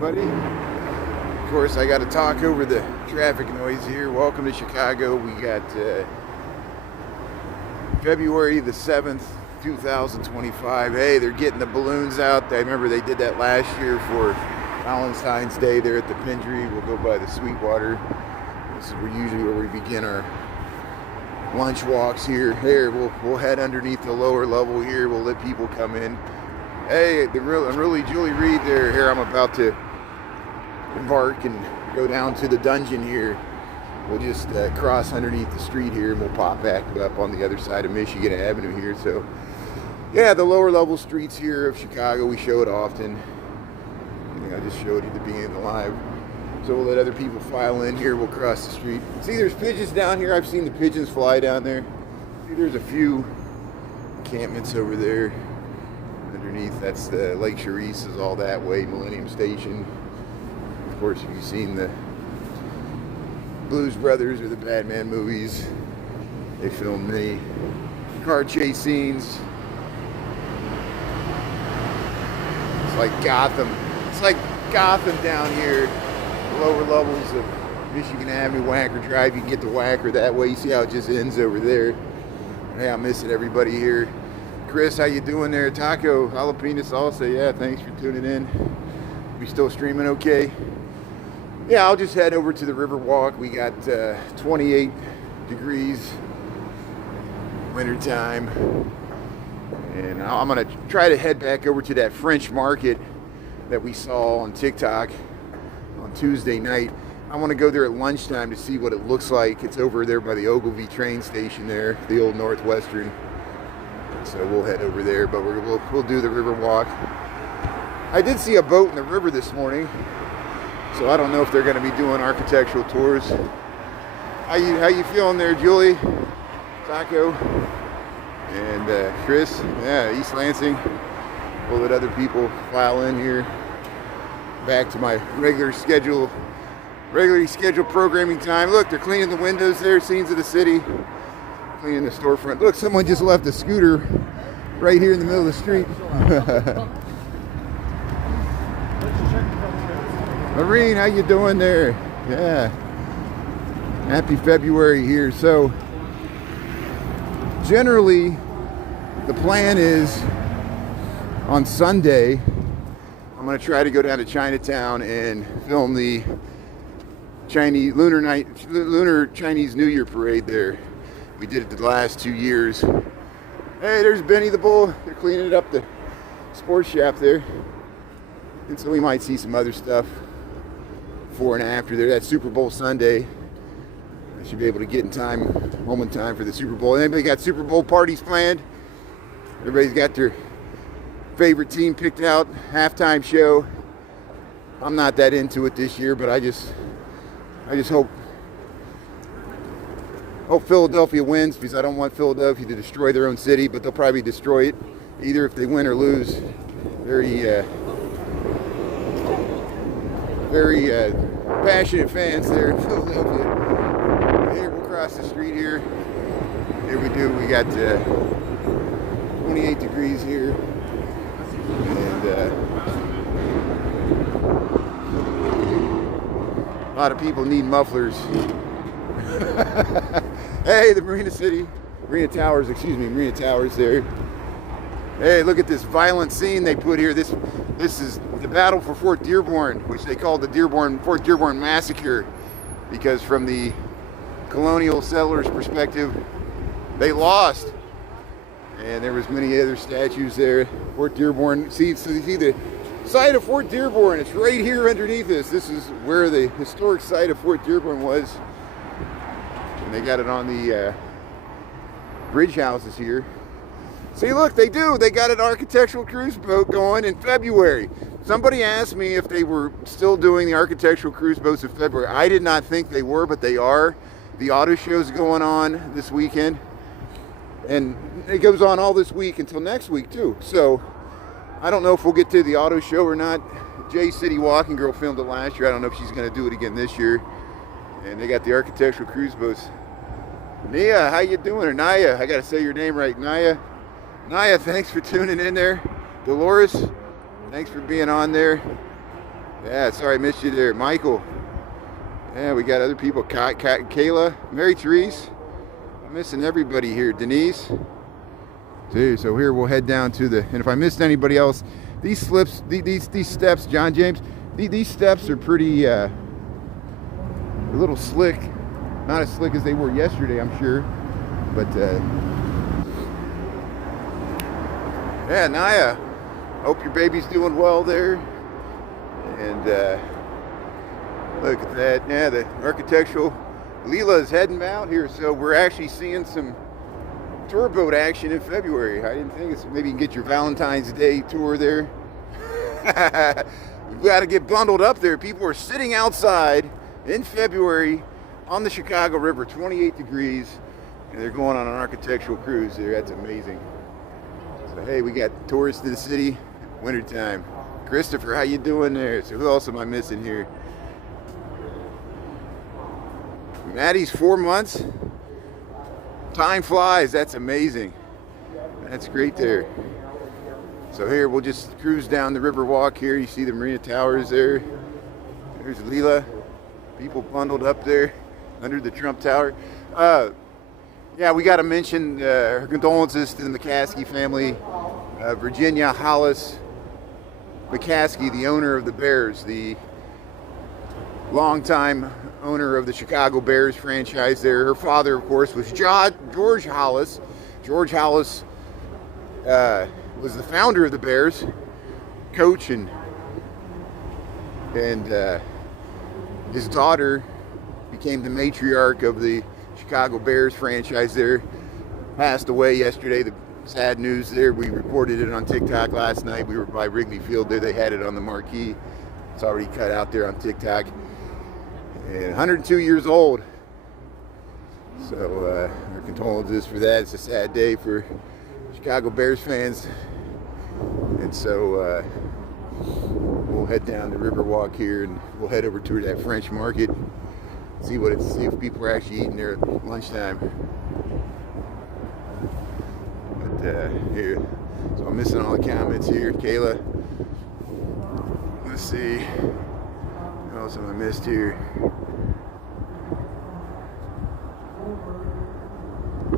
everybody. Of course, I got to talk over the traffic noise here. Welcome to Chicago. We got February the 7th, 2025. Hey, they're getting the balloons out. I remember they did that last year for Valentine's Day there at the Pendry. We'll go by the Sweetwater. This is usually where we begin our lunch walks here. Here, we'll head underneath the lower level here. We'll let people come in. Hey, I'm really Julie Reed there. Here, I'm about to embark and go down to the dungeon here. We'll just cross underneath the street here and we'll pop back up on the other side of Michigan Avenue here. So, yeah, the lower level streets here of Chicago, we show it often. I think I just showed you at the beginning of the live. So we'll let other people file in here. We'll cross the street. See, there's pigeons down here. I've seen the pigeons fly down there. See, there's a few encampments over there. Underneath, that's the Lake Charisse is all that way, Millennium Station. Of course, if you've seen the Blues Brothers or the Batman movies, they filmed many car chase scenes. It's like Gotham. It's like Gotham down here. The lower levels of Michigan Avenue, Wacker Drive. You can get to Wacker that way. You see how it just ends over there. Hey, I'm missing everybody here. Chris, how you doing there? Taco, jalapeno salsa. Yeah, thanks for tuning in. We still streaming okay? Yeah, I'll just head over to the Riverwalk. We got 28 degrees, wintertime. And I'm going to try to head back over to that French market that we saw on TikTok on Tuesday night. I want to go there at lunchtime to see what it looks like. It's over there by the Ogilvy train station there, the old Northwestern. So we'll head over there, but we'll do the river walk. I did see a boat in the river this morning, so I don't know if they're going to be doing architectural tours. How you feeling there, Julie, Taco, and Chris? Yeah, East Lansing. We'll let other people file in here. Back to my regularly scheduled programming time. Look, they're cleaning the windows there. Scenes of the city. Cleaning the storefront. Look, someone just left a scooter right here in the middle of the street. Marine, how you doing there? Yeah. Happy February here. So, generally, the plan is on Sunday, I'm going to try to go down to Chinatown and film the Lunar Chinese New Year parade there. We did it the last 2 years. Hey, there's Benny the Bull. They're cleaning up the sports shop there. And so we might see some other stuff before and after there. That's Super Bowl Sunday. I should be able to get home in time for the Super Bowl. Anybody got Super Bowl parties planned? Everybody's got their favorite team picked out. Halftime show. I'm not that into it this year, but I just hope Philadelphia wins, because I don't want Philadelphia to destroy their own city, but they'll probably destroy it either if they win or lose. Very passionate fans there in Philadelphia. Here, we'll cross the street here. Here we do. We got 28 degrees here. And a lot of people need mufflers. Hey, the Marina Towers there. Hey, look at this violent scene they put here. This is the battle for Fort Dearborn, which they called the Fort Dearborn Massacre, because from the colonial settlers' perspective, they lost. And there was many other statues there. Fort Dearborn. So you see the site of Fort Dearborn. It's right here underneath us. This is where the historic site of Fort Dearborn was. And they got it on the bridge houses here. See, look, they got an architectural cruise boat going in February. Somebody asked me if they were still doing the architectural cruise boats in February. I did not think they were, but they are. The auto show's going on this weekend. And it goes on all this week until next week, too. So, I don't know if we'll get to the auto show or not. J City Walking Girl filmed it last year. I don't know if she's going to do it again this year. And they got the architectural cruise boats. Nia, how you doing? Or Naya, I got to say your name right. Naya, thanks for tuning in there. Dolores, thanks for being on there. Yeah, sorry I missed you there. Michael. Yeah, we got other people. Kayla, Mary Therese. I'm missing everybody here. Denise. Dude, so here we'll head down to the, and if I missed anybody else, these slips, these steps, John James, these steps are pretty, a little slick. Not as slick as they were yesterday, I'm sure. But, yeah, Naya, hope your baby's doing well there. And, look at that. Yeah, the architectural. Leela is heading out here, so we're actually seeing some tour boat action in February. I didn't think it's, maybe you can get your Valentine's Day tour there. You've got to get bundled up there. People are sitting outside in February on the Chicago River, 28 degrees, and they're going on an architectural cruise there. That's amazing. So hey, we got tourists to the city, wintertime. Christopher, how you doing there? So who else am I missing here? Maddie's 4 months. Time flies. That's amazing. That's great there. So here we'll just cruise down the Riverwalk here. You see the Marina Towers there. There's Leela. People bundled up there under the Trump Tower. Yeah, we got to mention her condolences to the McCaskey family. Virginia Hollis McCaskey, the owner of the Bears, the longtime owner of the Chicago Bears franchise there. Her father, of course, was George Hollis. George Hollis was the founder of the Bears, coach, and his daughter became the matriarch of the Chicago Bears franchise there. Passed away yesterday. The sad news there. We reported it on TikTok last night. We were by Wrigley Field there. They had it on the marquee. It's already cut out there on TikTok. And 102 years old. So our condolences for that. It's a sad day for Chicago Bears fans. And so we'll head down the Riverwalk here, and we'll head over to that French market. See if people are actually eating there at lunchtime. But here, so I'm missing all the comments here. Kayla, let's see. What else have I missed here?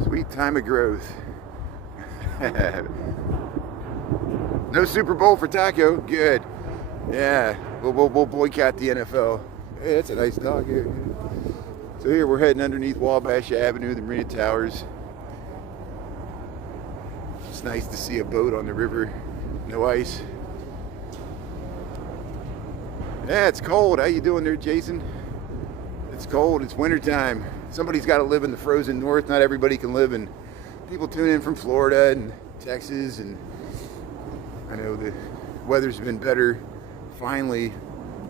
Sweet time of growth. No Super Bowl for Taco. Good. Yeah, we'll boycott the NFL. Hey, that's a nice dog here. So here we're heading underneath Wabash Avenue, the Marina Towers. It's nice to see a boat on the river. No ice. Yeah, it's cold. How you doing there, Jason? It's cold. It's wintertime. Somebody's got to live in the frozen north. Not everybody can live in. People tune in from Florida and Texas, and I know the weather's been better finally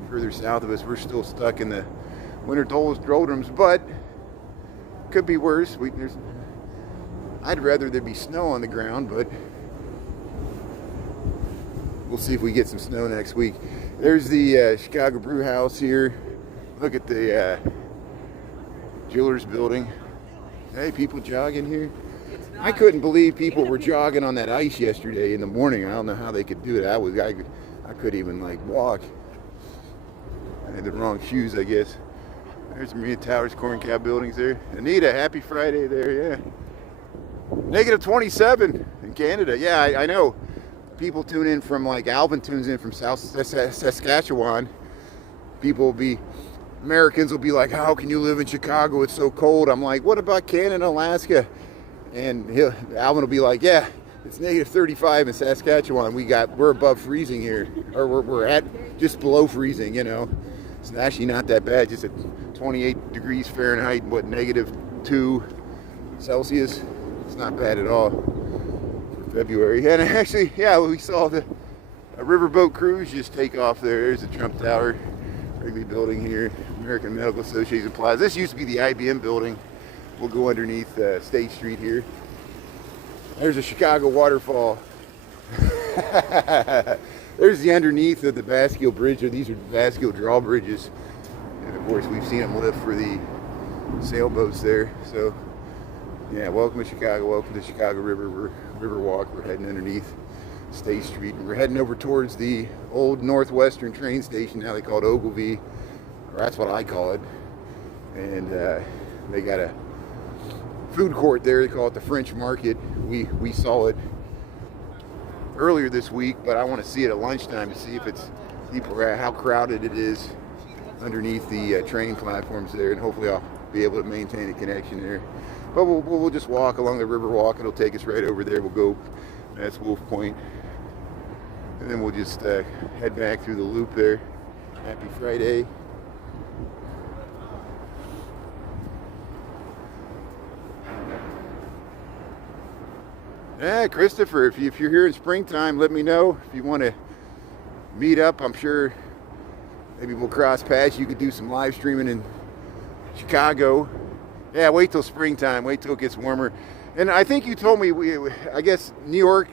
further south of us. We're still stuck in the winter doldrums, but could be worse. I'd rather there be snow on the ground, but we'll see if we get some snow next week. There's the Chicago Brew House here. Look at the Jewelers Building. Hey, people jogging here. I couldn't believe people were jogging on that ice yesterday in the morning. I don't know how they could do it. I couldn't even like walk. I had the wrong shoes, I guess. There's the Marina Towers, Corn Cab buildings there. Anita, happy Friday there, yeah. Negative 27 in Canada. Yeah, I know. People tune in from, like, Alvin tunes in from South Saskatchewan. Americans will be like, how can you live in Chicago? It's so cold. I'm like, what about Canada, Alaska? And Alvin will be like, yeah, it's negative 35 in Saskatchewan. We're above freezing here, or we're at just below freezing, you know. It's actually not that bad, just at 28 degrees Fahrenheit, negative 2 Celsius. It's not bad at all for February. And actually, yeah, we saw a riverboat cruise just take off there. There's the Trump Tower, Wrigley Building here, American Medical Association Plaza. This used to be the IBM building. We'll go underneath State Street here. There's a Chicago waterfall. There's the underneath of the Basquiat Bridge. These are Basquiat drawbridges. And of course, we've seen them lift for the sailboats there. So, yeah, welcome to Chicago. Welcome to Chicago Riverwalk. We're heading underneath. State Street. And we're heading over towards the old Northwestern train station, now they call it Ogilvy, or that's what I call it. And they got a food court there, they call it the French Market. We saw it earlier this week, but I want to see it at lunchtime to see if it's people, how crowded it is underneath the train platforms there, and hopefully I'll be able to maintain a connection there. But we'll just walk along the Riverwalk. It'll take us right over there. We'll go, that's Wolf Point, and then we'll just head back through the loop there. Happy Friday. Yeah, Christopher, if you're here in springtime, let me know if you want to meet up. I'm sure maybe we'll cross paths. You could do some live streaming in Chicago. Yeah, wait till springtime. Wait till it gets warmer. And I think you told me, I guess New York,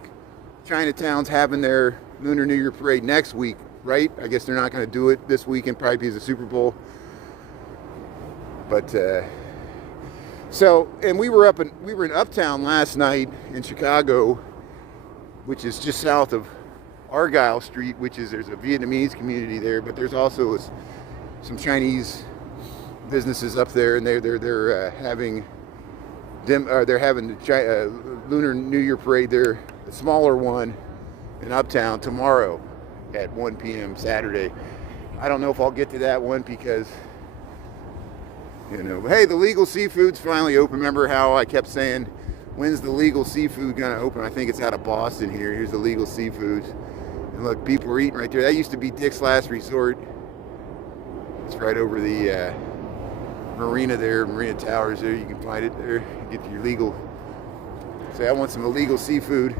Chinatown's having their Lunar New Year parade next week, right? I guess they're not going to do it this weekend, probably because of the Super Bowl. But so, and we were in Uptown last night in Chicago, which is just south of Argyle Street, which is, there's a Vietnamese community there, but there's also some Chinese businesses up there, and they're having the Lunar New Year parade there, the smaller one in Uptown tomorrow at 1 p.m. Saturday. I don't know if I'll get to that one because, you know, hey, the legal seafood's finally open. Remember how I kept saying, when's the legal seafood gonna open? I think it's out of Boston here. Here's the legal seafood. And look, people are eating right there. That used to be Dick's Last Resort. It's right over the marina there, Marina Towers there. You can find it there. You get your legal. Say, I want some illegal seafood.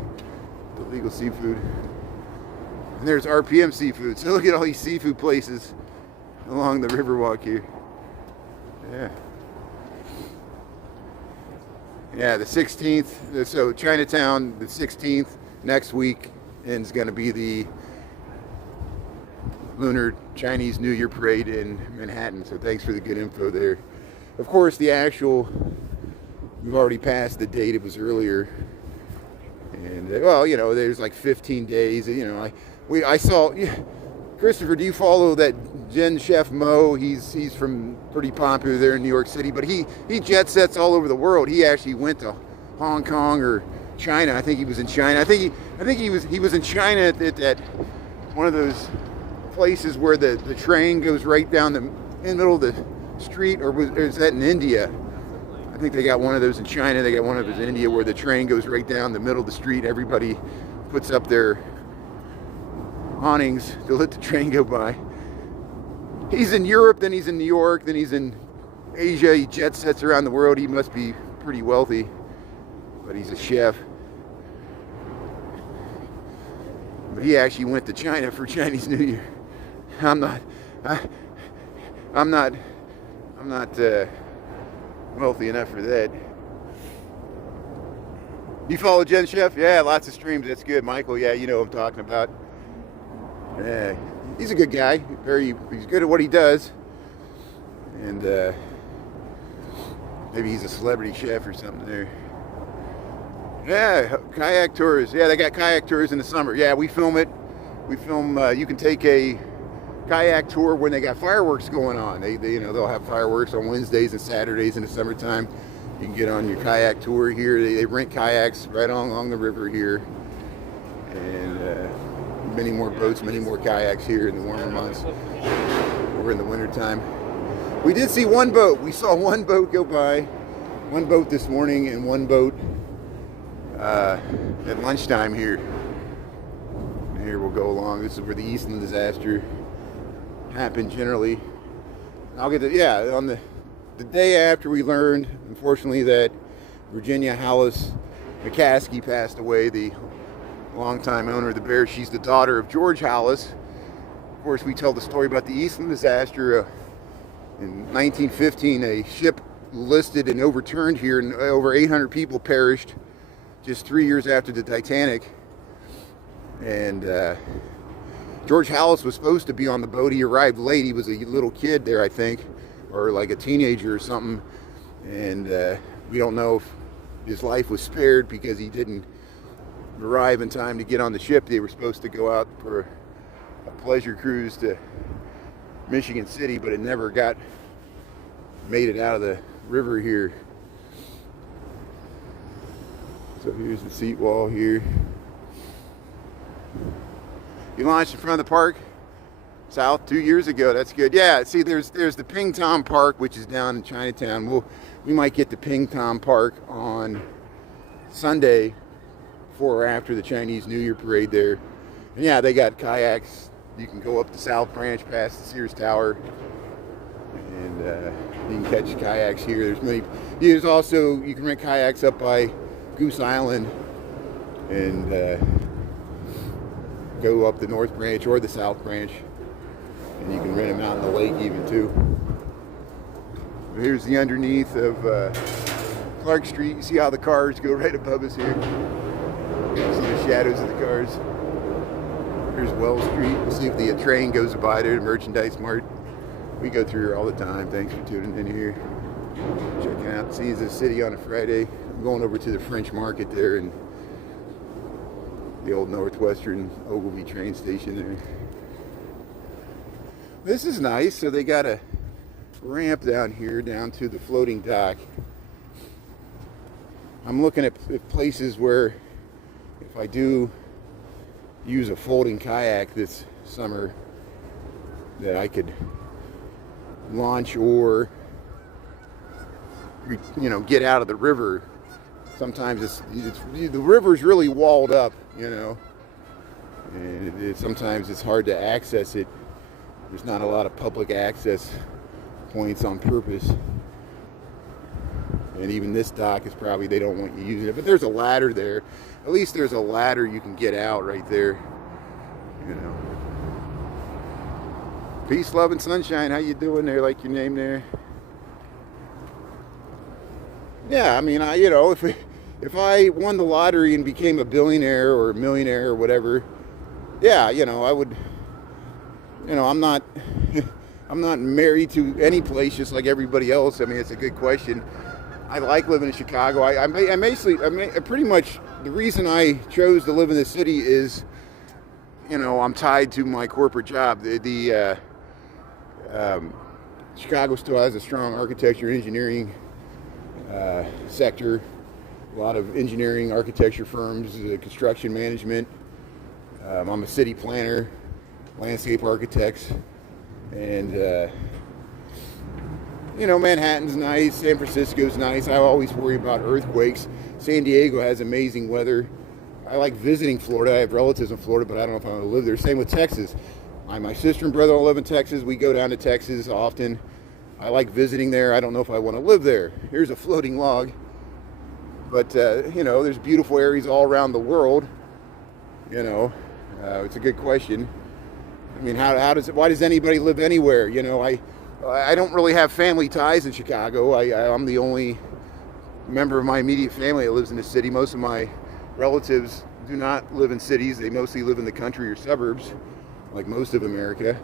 Illegal seafood. And there's RPM Seafood. So look at all these seafood places along the Riverwalk here. Yeah. Yeah, the 16th. So Chinatown, the 16th next week, and it's going to be the Lunar Chinese New Year parade in Manhattan. So thanks for the good info there. Of course, the actual, we've already passed the date. It was earlier. And well, you know, there's like 15 days. You know, I saw. Christopher, do you follow that Jen Chef Mo? He's from pretty popular there in New York City, but he jet sets all over the world. He actually went to Hong Kong or China. I think he was in China. I think he was in China at one of those places where the train goes right down in the middle of the street, or is that in India? I think they got one of those in China. They got one of those in India where the train goes right down the middle of the street. Everybody puts up their awnings to let the train go by. He's in Europe, then he's in New York, then he's in Asia. He jet sets around the world. He must be pretty wealthy, but he's a chef. But he actually went to China for Chinese New Year. I'm not wealthy enough for that. You follow Jen Chef? Yeah, lots of streams. That's good, Michael. Yeah, you know what I'm talking about. Yeah, he's a good guy. He's good at what he does, and maybe he's a celebrity chef or something there. Yeah, kayak tours. Yeah, they got kayak tours in the summer. Yeah, we film it. We film. You can take a kayak tour when they got fireworks going on. They you know, they'll have fireworks on Wednesdays and Saturdays in the summertime. You can get on your kayak tour here. They rent kayaks right along the river here, and many more boats, many more kayaks here in the warmer months. We're in the wintertime. We did see one boat. We saw one boat go by. One boat this morning and one boat at lunchtime here. And here we'll go along. This is where the Eastland disaster happened generally. I'll get to, yeah, on the day after we learned, unfortunately, that Virginia Hollis McCaskey passed away, the longtime owner of the Bears. She's the daughter of George Hollis. Of course, we tell the story about the Eastland disaster. In 1915, a ship listed and overturned here, and over 800 people perished just 3 years after the Titanic. And George Hollis was supposed to be on the boat. He arrived late. He was a little kid there, I think, or like a teenager or something. And we don't know if his life was spared because he didn't arrive in time to get on the ship. They were supposed to go out for a pleasure cruise to Michigan City, but it never made it out of the river here. So here's the seat wall here. You launched in front of the park south 2 years ago. That's good. Yeah, see, there's the Ping Tom Park, which is down in Chinatown. We might get to Ping Tom Park on Sunday, before or after the Chinese New Year parade there. And yeah, they got kayaks. You can go up the South Branch past the Sears Tower, and you can catch kayaks here. There's also, you can rent kayaks up by Goose Island and go up the North Branch or the South Branch, and you can rent them out in the lake even too. Here's the underneath of Clark Street. You see how the cars go right above us here? You see the shadows of the cars. Here's Wells Street. We'll see if the train goes by there, the Merchandise Mart. We go through here all the time. Thanks for tuning in here. Checking out Scenes of the City on a Friday. I'm going over to the French Market there and the old Northwestern Ogilvy train station there. This is nice. So they got a ramp down here down to the floating dock. I'm looking at places where if I do use a folding kayak this summer that I could launch or get out of the river. Sometimes the river's really walled up, and sometimes it's hard to access it. There's not a lot of public access points on purpose. And even this dock is probably, they don't want you using it. But there's a ladder there. At least there's a ladder you can get out right there. Peace, love, and sunshine. How you doing there? Like your name there? Yeah, I mean, if I won the lottery and became a billionaire or a millionaire or whatever, yeah, I would, I'm not I'm not married to any place just like everybody else. I mean, it's a good question. I like living in Chicago. I pretty much, the reason I chose to live in the city is, I'm tied to my corporate job. Chicago still has a strong architecture engineering sector. A lot of engineering, architecture firms, construction management. I'm a city planner, landscape architects, and Manhattan's nice, San Francisco's nice. I always worry about earthquakes. San Diego has amazing weather. I like visiting Florida. I have relatives in Florida, but I don't know if I want to live there. Same with Texas. My sister and brother all live in Texas. We go down to Texas often. I like visiting there. I don't know if I want to live there. Here's a floating log. But, there's beautiful areas all around the world. It's a good question. I mean, why does anybody live anywhere? I don't really have family ties in Chicago. I'm the only member of my immediate family that lives in the city. Most of my relatives do not live in cities. They mostly live in the country or suburbs, like most of America.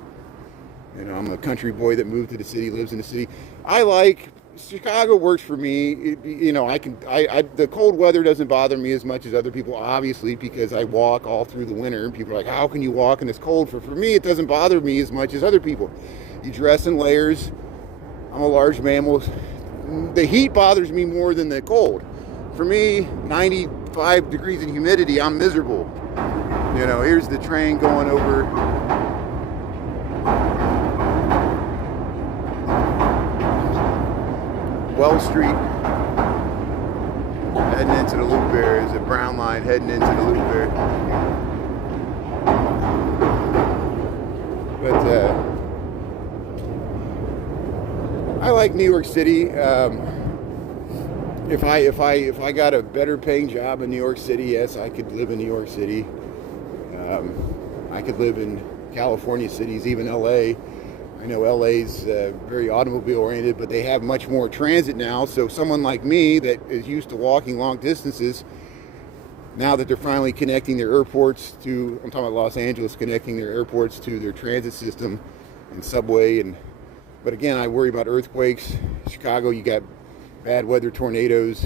I'm a country boy that moved to the city, lives in the city. Chicago works for me. The cold weather doesn't bother me as much as other people, obviously, because I walk all through the winter. And people are like, how can you walk in this cold? For me, it doesn't bother me as much as other people. You dress in layers. I'm a large mammal. The heat bothers me more than the cold. For me, 95 degrees in humidity, I'm miserable. Here's the train going over Wells Street, heading into the loop there. There's a brown line heading into the loop there. But I like New York City. If I got a better paying job in New York City, yes, I could live in New York City. I could live in California cities, even LA. I know LA's very automobile oriented, but they have much more transit now. So someone like me that is used to walking long distances, now that they're finally connecting their airports to, I'm talking about Los Angeles, connecting their airports to their transit system and subway. But again, I worry about earthquakes. Chicago, you got bad weather, tornadoes.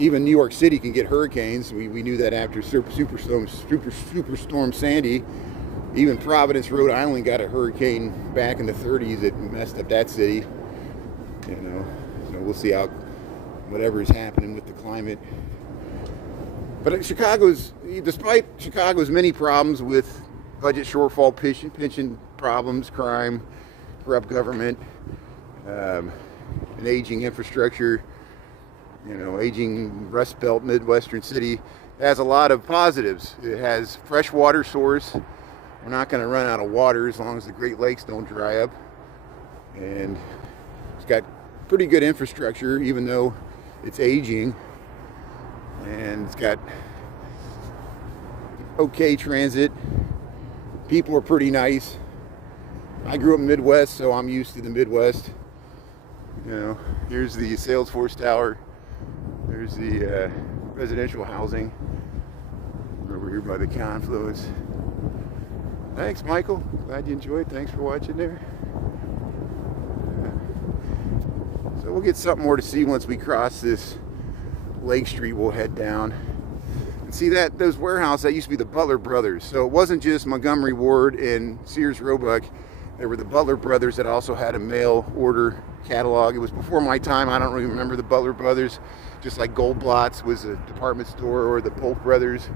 even New York City can get hurricanes. We knew that after Superstorm Sandy. Even Providence, Rhode Island got a hurricane back in the 30s that messed up that city. You know, so we'll see how whatever is happening with the climate. But despite Chicago's many problems with budget shortfall, pension problems, crime, corrupt government, an aging infrastructure, you know, aging Rust Belt Midwestern city, it has a lot of positives. It has fresh water source. We're not going to run out of water as long as the Great Lakes don't dry up. And it's got pretty good infrastructure, even though it's aging. And it's got okay transit. People are pretty nice. I grew up in the Midwest, so I'm used to the Midwest. You know, here's the Salesforce Tower. There's the residential housing. We're over here by the confluence. Thanks, Michael. Glad you enjoyed. Thanks for watching there. So we'll get something more to see once we cross this Lake Street. We'll head down and see that those warehouses that used to be the Butler Brothers. So it wasn't just Montgomery Ward and Sears Roebuck. There were the Butler Brothers that also had a mail order catalog. It was before my time. I don't really remember the Butler Brothers. Just like Goldblatt's was a department store, or the Polk Brothers.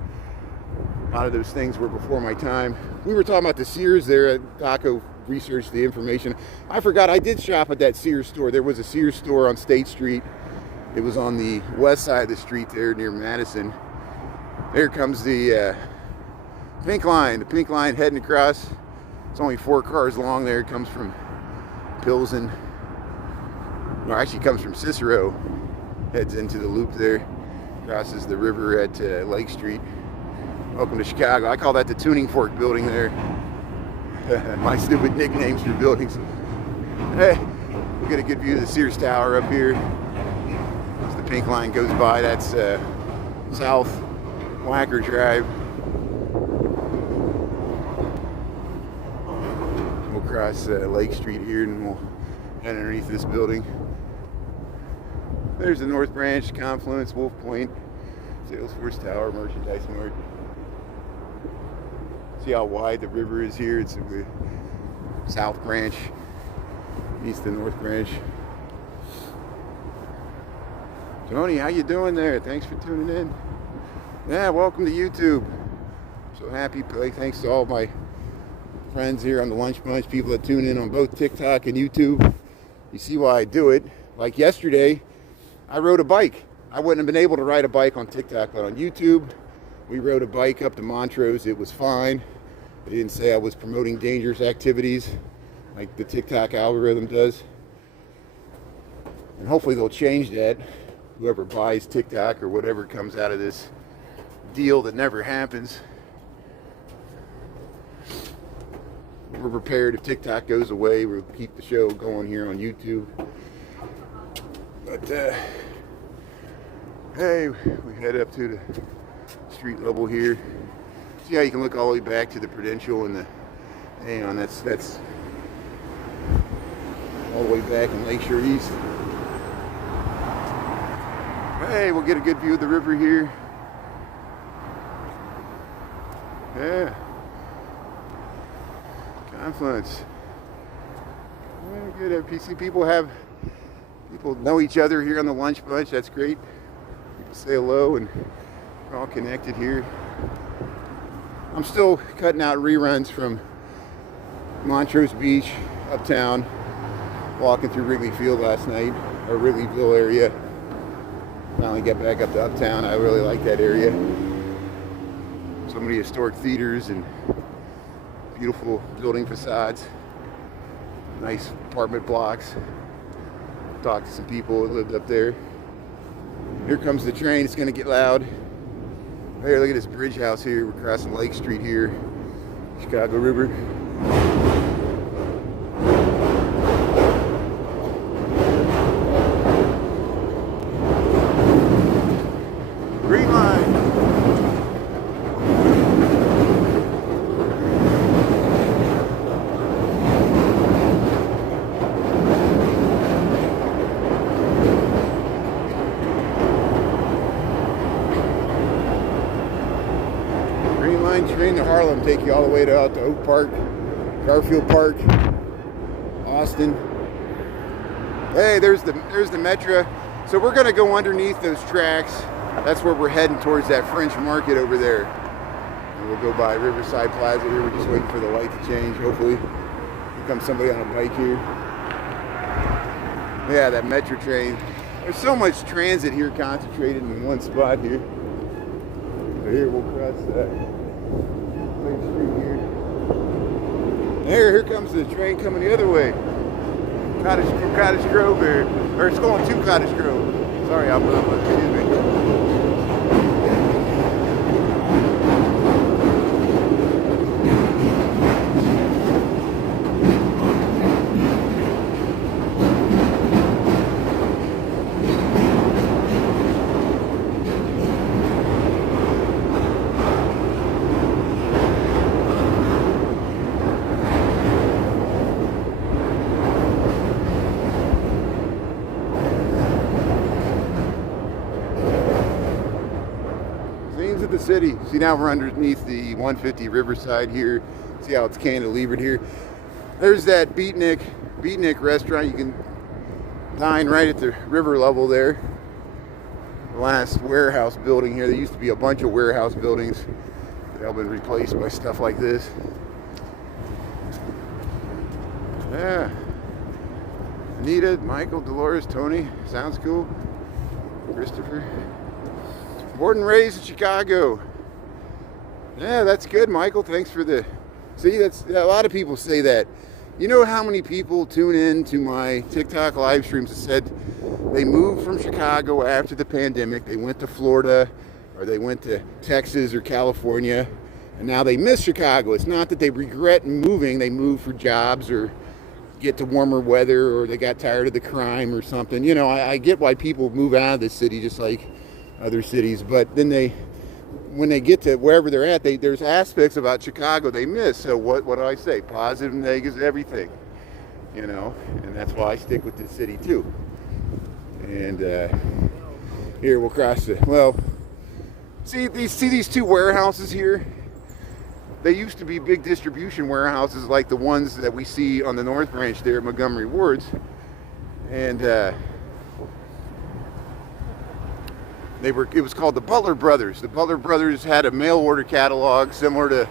A lot of those things were before my time. We were talking about the Sears there at Daco. Researched the information. I forgot I did shop at that Sears store. There was a Sears store on State Street. It was on the west side of the street there near Madison. There comes the pink line. The pink line heading across. It's only 4 cars long there. It comes from Pilsen. No, actually comes from Cicero. Heads into the loop there. Crosses the river at Lake Street. Welcome to Chicago. I call that the Tuning Fork building there. My stupid nicknames for buildings. Hey, we'll get a good view of the Sears Tower up here. As the pink line goes by, that's South Wacker Drive. We'll cross Lake Street here and we'll head underneath this building. There's the North Branch, Confluence, Wolf Point, Salesforce Tower, Merchandise Mart. See how wide the river is here. It's the South Branch, east to North Branch. Tony, how you doing there? Thanks for tuning in. Yeah, welcome to YouTube. So happy. Thanks to all my friends here on the Lunch Bunch, people that tune in on both TikTok and YouTube. You see why I do it. Like yesterday, I rode a bike. I wouldn't have been able to ride a bike on TikTok, but on YouTube, we rode a bike up to Montrose. It was fine. They didn't say I was promoting dangerous activities like the TikTok algorithm does. And hopefully they'll change that. Whoever buys TikTok or whatever comes out of this deal that never happens. We're prepared if TikTok goes away. We'll keep the show going here on YouTube. But hey, we head up to the street level here. See how you can look all the way back to the Prudential and the, hang on, that's all the way back in Lakeshore East. Hey, we'll get a good view of the river here. Yeah. Confluence. Yeah, good. PC people know each other here on the Lunch Bunch. That's great. People say hello and we're all connected here. I'm still cutting out reruns from Montrose Beach, uptown, walking through Wrigley Field last night, or Wrigleyville area. Finally got back up to uptown. I really like that area. So many historic theaters and beautiful building facades. Nice apartment blocks. Talked to some people that lived up there. Here comes the train. It's going to get loud. Here, look at this bridge house here. We're crossing Lake Street here, Chicago River. Green line. train to Harlem take you all the way to out to Oak Park, Garfield Park, Austin. Hey, there's the Metro. So we're gonna go underneath those tracks. That's where we're heading, towards that French market over there. And we'll go by Riverside Plaza here. We're just waiting for the light to change, hopefully. Here comes somebody on a bike here. Yeah, that Metro train. There's so much transit here concentrated in one spot here. So here, we'll cross that main street here. Here comes the train coming the other way. From Cottage Grove here. Or it's going to Cottage Grove. Sorry, excuse me. At the city. See, now we're underneath the 150 Riverside here. See how it's cantilevered here. There's that Beatnik restaurant. You can dine right at the river level there. The last warehouse building here. There used to be a bunch of warehouse buildings that have been replaced by stuff like this. Yeah. Anita, Michael, Dolores, Tony. Sounds cool. Christopher. Born and raised in Chicago. Yeah, that's good, Michael. Thanks for the... See, that's a lot of people say that. You know how many people tune in to my TikTok live streams that said they moved from Chicago after the pandemic, they went to Florida, or they went to Texas or California, and now they miss Chicago. It's not that they regret moving, they moved for jobs or get to warmer weather, or they got tired of the crime or something. You know, I get why people move out of this city, just like other cities, but then when they get to wherever they're at, there's aspects about Chicago they miss. So what do I say? Positive, negatives, everything, you know. And that's why I stick with this city too. And here we'll cross the, well, see these two warehouses here. They used to be big distribution warehouses like the ones that we see on the North Branch there at Montgomery Ward's, and it was called the Butler Brothers. The Butler Brothers had a mail order catalog similar to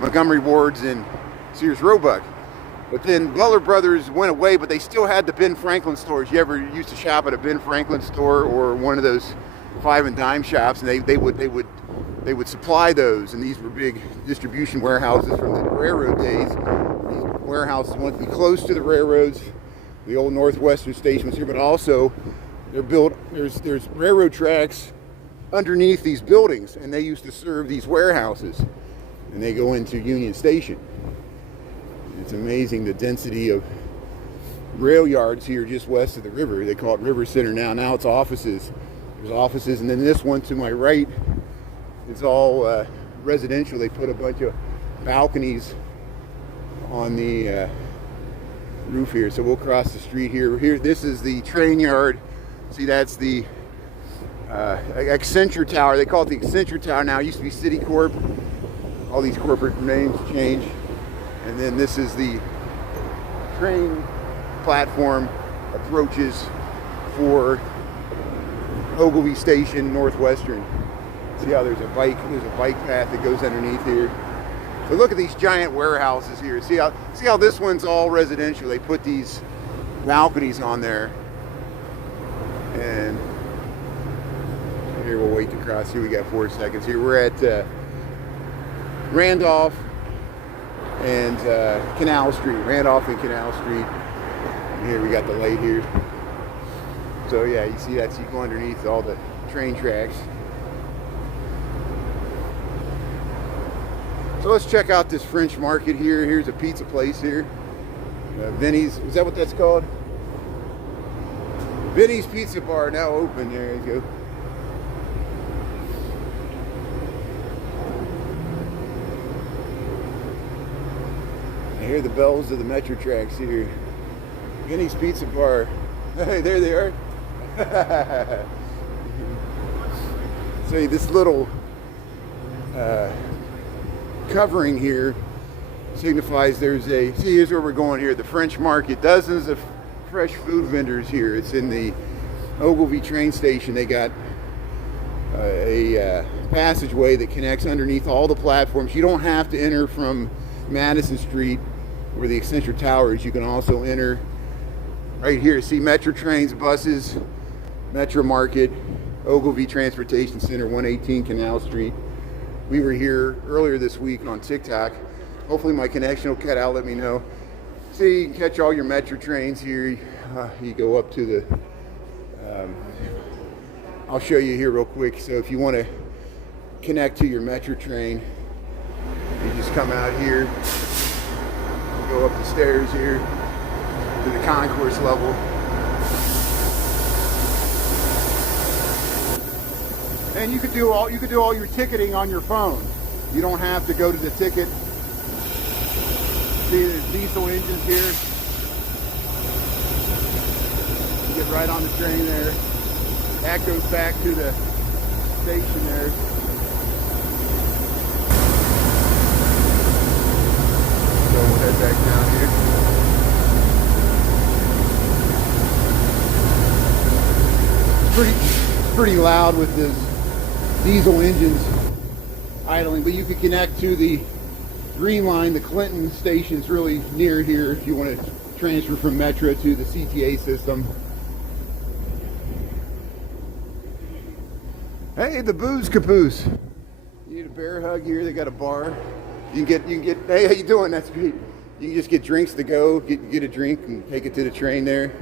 Montgomery Ward's and Sears Roebuck. But then Butler Brothers went away, but they still had the Ben Franklin stores. You ever used to shop at a Ben Franklin store or one of those 5 and dime shops, and they would supply those, and these were big distribution warehouses from the railroad days. These warehouses wanted to be close to the railroads. The old Northwestern station was here, but also there's railroad tracks underneath these buildings, and they used to serve these warehouses, and they go into Union Station. It's amazing the density of rail yards here just west of the river. They call it River Center now. Now it's offices. There's offices, and then this one to my right is all residential. They put a bunch of balconies on the roof here. So we'll cross the street here. This is the train yard. See, that's the Accenture Tower. They call it the Accenture Tower now. It used to be Citicorp. All these corporate names change. And then this is the train platform approaches for Ogilvy Station, Northwestern. See how there's a bike path that goes underneath here. But look at these giant warehouses here. See how this one's all residential. They put these balconies on there. And here we'll wait to cross here. We got 4 seconds here. We're at Randolph and Canal Street. Randolph and Canal Street. And here we got the light here. So yeah, you see that? So you go underneath all the train tracks. So let's check out this French market here. Here's a pizza place here. Vinny's, is that what that's called? Vinny's Pizza Bar now open. There you go. I hear the bells of the metro tracks here. Vinny's Pizza Bar. Hey, there they are. See this little covering here signifies there's a, see, here's where we're going here, the French Market. Dozens of fresh food vendors here. It's in the Ogilvy train station. They got a passageway that connects underneath all the platforms. You don't have to enter from Madison Street where the Accenture Tower is. You can also enter right here. See Metro trains, buses, Metro Market, Ogilvy Transportation Center, 118 Canal Street. We were here earlier this week on TikTok. Hopefully my connection will cut out, let me know. See, you can catch all your Metro trains here. You go up to the, I'll show you here real quick. So if you want to connect to your Metro train, you just come out here, you go up the stairs here to the concourse level. And you could do all your ticketing on your phone. You don't have to go to the ticket. See, there's diesel engines here. You get right on the train there. That goes back to the station there. So we'll head back down here. It's pretty loud with this diesel engines idling, but you could connect to the Green Line. The Clinton station's really near here if you want to transfer from Metro to the CTA system. Hey, the Booze Caboose. You need a bear hug here. They got a bar. You can get. Hey, how you doing? That's great. You can just get drinks to go. Get a drink and take it to the train there.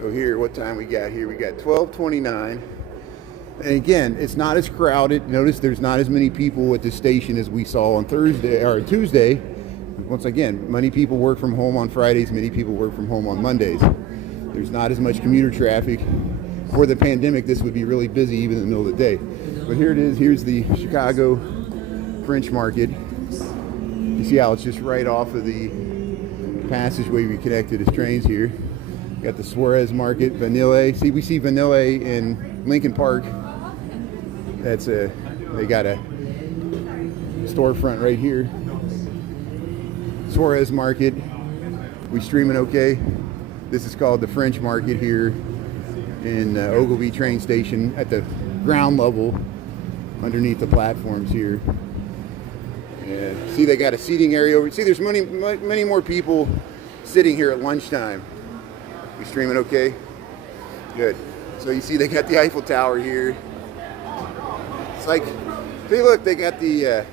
So here, what time we got here? We got 12:29. And again, it's not as crowded. Notice there's not as many people at the station as we saw on Thursday or Tuesday. Once again, many people work from home on Fridays. Many people work from home on Mondays. There's not as much commuter traffic. Before the pandemic, this would be really busy even in the middle of the day. But here it is. Here's the Chicago French Market. You see how it's just right off of the passageway we connected as trains here. Got the Suarez Market, Vanille. See, we see Vanille in Lincoln Park. They got a storefront right here. Suarez Market. We streaming okay? This is called the French Market here in Ogilvy train station at the ground level underneath the platforms here. Yeah. See, they got a seating area over. See, there's many more people sitting here at lunchtime. We streaming okay? Good. So you see they got the Eiffel Tower here. It's like, see, look, they got the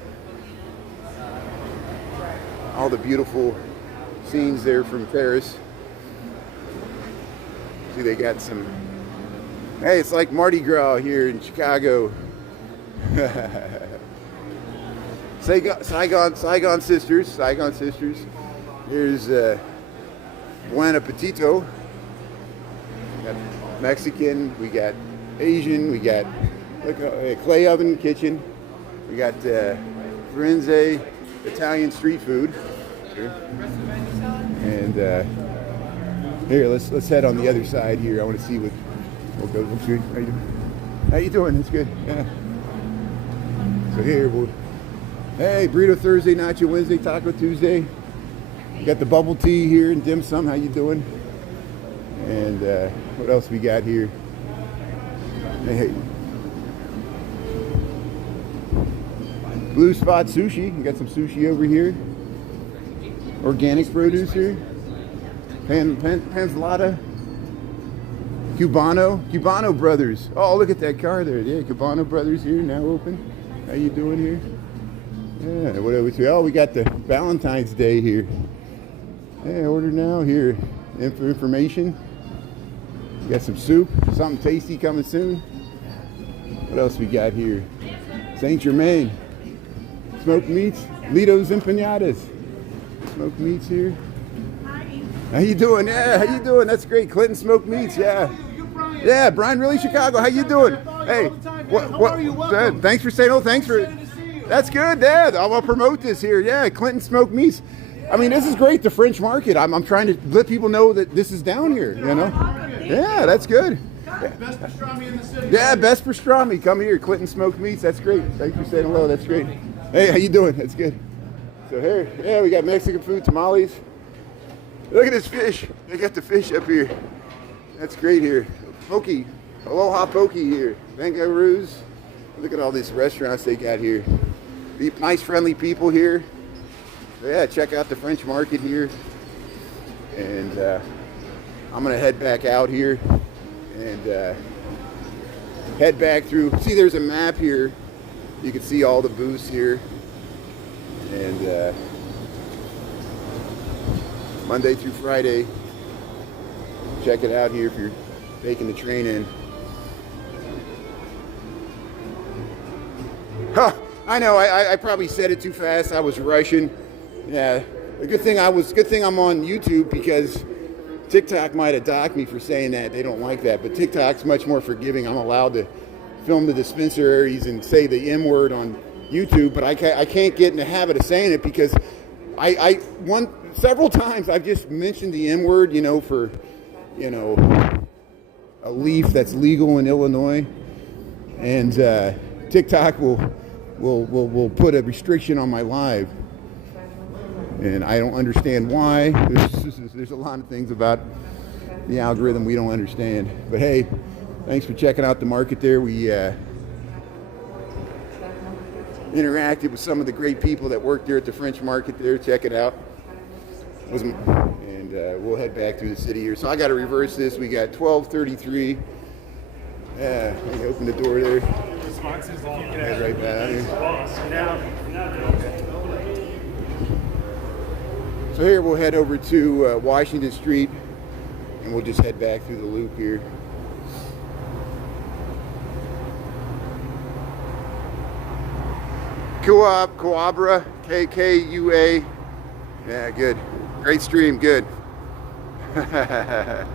all the beautiful scenes there from Paris. See, they got some, hey, it's like Mardi Gras here in Chicago. Saigon Sisters. Here's Buen Appetito. We got Mexican, we got Asian, we got a clay oven kitchen. We got Firenze Italian street food. Here. And here, let's head on the other side here. I want to see what goes. What's good? How you doing? It's good. Yeah. So here hey, Burrito Thursday, Nacho Wednesday, Taco Tuesday. We got the bubble tea here and dim sum. How you doing? And what else we got here? Hey. Blue Spot Sushi. We got some sushi over here. Organic produce here. Panzalata. Cubano Brothers. Oh, look at that car there. Yeah, Cubano Brothers here, now open. How you doing here? Yeah, what do we see? Oh, we got the Valentine's Day here. Yeah, order now here. Information. We got some soup, something tasty coming soon. What else we got here? Saint Germain. Smoked meats. Lido's Empanadas. Smoked meats here. How you doing? Yeah, how you doing? That's great. Clinton Smoked Meats. Yeah. Yeah, Brian, really Chicago. How you doing? Hey, what? Thanks for saying. Oh, thanks for. That's good. Yeah, I'll promote this here. Yeah, Clinton Smoked Meats. I mean, this is great. The French Market. I'm trying to let people know that this is down here. You know. Yeah, that's good. Best pastrami in the city. Yeah, best pastrami. Come here, Clinton Smoked Meats. That's great. Thanks for saying hello. That's great. Hey, how you doing? That's good. So here, yeah, we got Mexican food, tamales. Look at this fish. They got the fish up here. That's great here. Poke. Aloha poke here. Kangaroos. Look at all these restaurants they got here. Nice, friendly people here. So yeah, check out the French market here. And I'm gonna head back out here and head back through. See, there's a map here. You can see all the booths here. And Monday through Friday. Check it out here if you're taking the train in. Huh, I know, I probably said it too fast. I was rushing. Yeah, good thing I'm on YouTube, because TikTok might have docked me for saying that. They don't like that, but TikTok's much more forgiving. I'm allowed to film the dispensaries and say the M word on YouTube, but I can't get in the habit of saying it, because several times I've just mentioned the M word, for, a leaf that's legal in Illinois, and TikTok will put a restriction on my live, and I don't understand why. There's a lot of things about the algorithm we don't understand. But hey, thanks for checking out the market there. We interacted with some of the great people that work there at the French market there. Check it out. And we'll head back through the city here. So I got to reverse this. We got 1233. Yeah, I can open the door there. Head right back here. So here we'll head over to Washington Street, and we'll just head back through the loop here. Coabra, K-K-U-A. Yeah, good. Great stream, good. Yeah,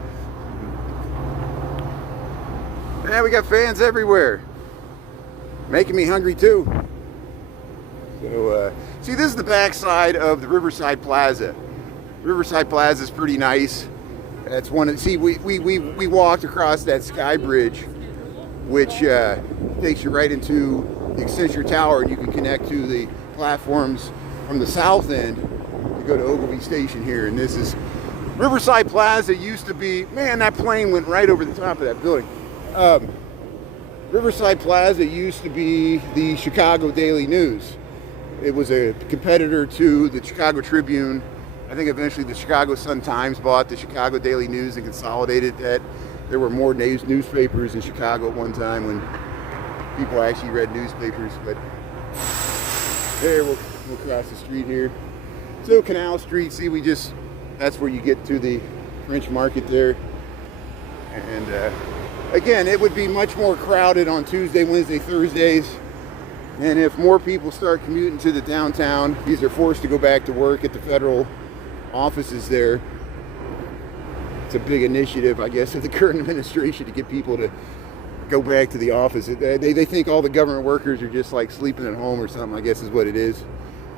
we got fans everywhere. Making me hungry too. So, see, this is the backside of the Riverside Plaza. Riverside Plaza is pretty nice. That's one of, see, we walked across that sky bridge, which takes you right into the Accenture Tower, and you can connect to the platforms from the south end to go to Ogilvie Station here. And this is Riverside Plaza. Used to be, man, that plane went right over the top of that building. Riverside Plaza used to be the Chicago Daily News. It was a competitor to the Chicago Tribune. I think eventually the Chicago Sun-Times bought the Chicago Daily News and consolidated that. There were more newspapers in Chicago at one time when people actually read newspapers. But there, we'll cross the street here. So Canal Street, see, that's where you get to the French market there. And again, it would be much more crowded on Tuesday, Wednesday, Thursdays. And if more people start commuting to the downtown, these are forced to go back to work at the federal offices there. It's a big initiative, I guess, of the current administration to get people to go back to the office. They think all the government workers are just like sleeping at home or something, I guess is what it is,